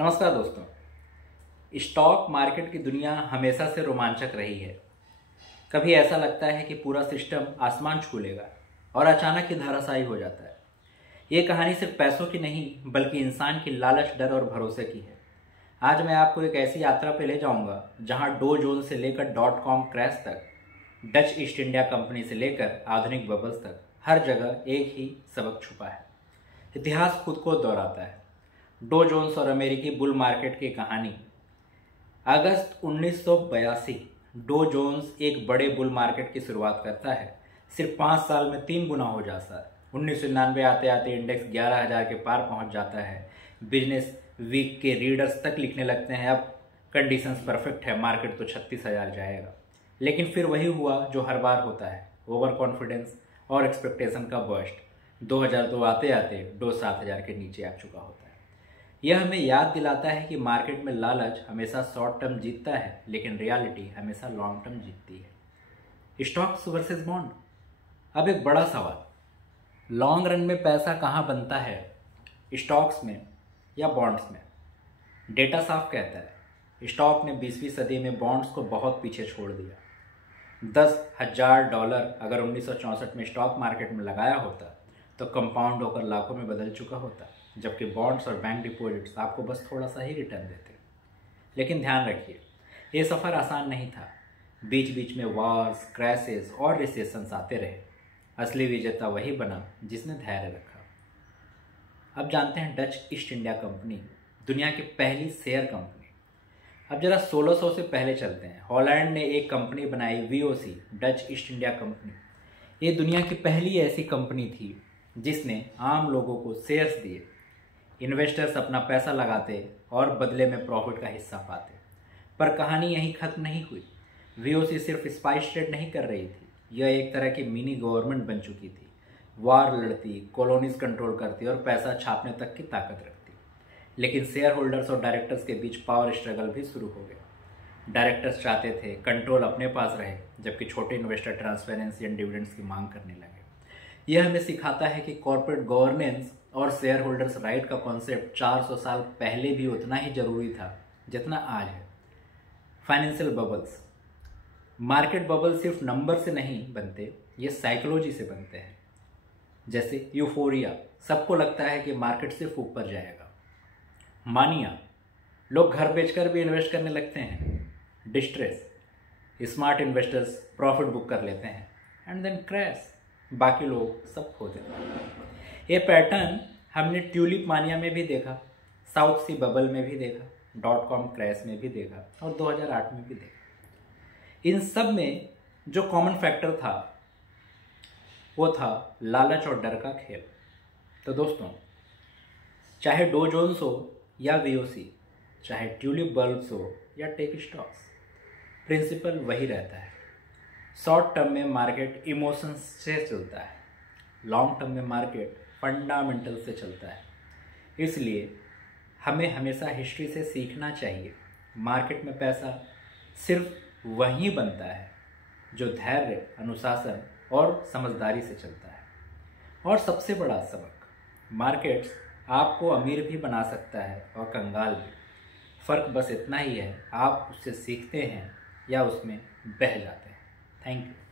नमस्कार दोस्तों। Stock market की दुनिया हमेशा से रोमांचक रही है। कभी ऐसा लगता है कि पूरा सिस्टम आसमान छू लेगा और अचानक ही धराशायी हो जाता है। ये कहानी सिर्फ पैसों की नहीं बल्कि इंसान की लालच, डर और भरोसे की है। आज मैं आपको एक ऐसी यात्रा पे ले जाऊंगा जहां डो जोन्स से लेकर .com क्रैश तक, डच ईस्ट इंडिया कंपनी से लेकर आधुनिक बबल्स तक हर जगह एक ही सबक छुपा है। इतिहास खुद को दोहराता है। डो जोन्स और अमेरिकी बुल मार्केट की कहानी। अगस्त 1982 डो जोन्स एक बड़े बुल मार्केट की शुरुआत करता है। सिर्फ 5 साल में 3 गुना हो जाता है। 1999 आते आते इंडेक्स 11,000 के पार पहुंच जाता है। बिजनेस वीक के रीडर्स तक लिखने लगते हैं, अब कंडीशंस परफेक्ट है, मार्केट तो 36,000 जाएगा। लेकिन फिर वही हुआ जो हर बार होता है, ओवर कॉन्फिडेंस और एक्सपेक्टेशन का बर्स्ट। 2002 आते आते डो 7,000 के नीचे आ चुका होता है। यह हमें याद दिलाता है कि मार्केट में लालच हमेशा शॉर्ट टर्म जीतता है, लेकिन रियलिटी हमेशा लॉन्ग टर्म जीतती है। Stocks versus bond. अब एक बड़ा सवाल, लॉन्ग रन में पैसा कहाँ बनता है, स्टॉक्स में या बॉन्ड्स में? डेटा साफ कहता है स्टॉक ने 20वीं सदी में बॉन्ड्स को बहुत पीछे छोड़ दिया। $10,000 अगर 1964 में स्टॉक मार्केट में लगाया होता तो कंपाउंड होकर लाखों में बदल चुका होता, जबकि बॉन्ड्स और बैंक डिपॉजिट्स आपको बस थोड़ा सा ही रिटर्न देते। लेकिन ध्यान रखिए, ये सफ़र आसान नहीं था। बीच बीच में वॉर्स, क्रैशेस और रिसेशंस आते रहे। असली विजेता वही बना जिसने धैर्य रखा। अब जानते हैं डच ईस्ट इंडिया कंपनी, दुनिया की पहली शेयर कंपनी। अब जरा 1600 से पहले चलते हैं। हॉलैंड ने एक कंपनी बनाई, VOC, Dutch east India company. ये दुनिया की पहली ऐसी कंपनी थी जिसने आम लोगों को शेयर्स दिए। इन्वेस्टर्स अपना पैसा लगाते और बदले में प्रॉफिट का हिस्सा पाते। पर कहानी यहीं खत्म नहीं हुई। VOC सिर्फ स्पाइस ट्रेड नहीं कर रही थी, यह एक तरह की मिनी गवर्नमेंट बन चुकी थी। वार लड़ती, कॉलोनीज कंट्रोल करती और पैसा छापने तक की ताकत रखती। लेकिन शेयर होल्डर्स और डायरेक्टर्स के बीच पावर स्ट्रगल भी शुरू हो गया। डायरेक्टर्स चाहते थे कंट्रोल अपने पास रहे, जबकि छोटे इन्वेस्टर ट्रांसपेरेंसी एंड डिविडेंड्स की मांग करने लगे। यह हमें सिखाता है कि कॉर्पोरेट गवर्नेंस और शेयर होल्डर्स राइट का कॉन्सेप्ट 400 साल पहले भी उतना ही जरूरी था जितना आज है। Financial bubbles. मार्केट बबल सिर्फ नंबर से नहीं बनते, ये साइकोलॉजी से बनते हैं। जैसे यूफोरिया, सबको लगता है कि मार्केट सिर्फ ऊपर जाएगा। मानिया, लोग घर बेचकर भी इन्वेस्ट करने लगते हैं। Distress, smart investors profit book कर लेते हैं। एंड देन क्रैश, बाकी लोग सब खो देते हैं। ये पैटर्न हमने ट्यूलिप मानिया में भी देखा, साउथ सी बबल में भी देखा, .com क्रैश में भी देखा और 2008 में भी देखा। इन सब में जो कॉमन फैक्टर था वो था लालच और डर का खेल। तो दोस्तों, चाहे डो जोन्स हो या VOC, चाहे ट्यूलिप बल्ब्स हो या टेक स्टॉक्स, प्रिंसिपल वही रहता है। शॉर्ट टर्म में मार्केट इमोशंस से चलता है, लॉन्ग टर्म में मार्केट फंडामेंटल से चलता है। इसलिए हमें हमेशा हिस्ट्री से सीखना चाहिए। मार्केट में पैसा सिर्फ वही बनता है जो धैर्य, अनुशासन और समझदारी से चलता है। और सबसे बड़ा सबक, मार्केट्स आपको अमीर भी बना सकता है और कंगाल भी। फ़र्क बस इतना ही है, आप उससे सीखते हैं या उसमें बह जाते हैं। Thank you.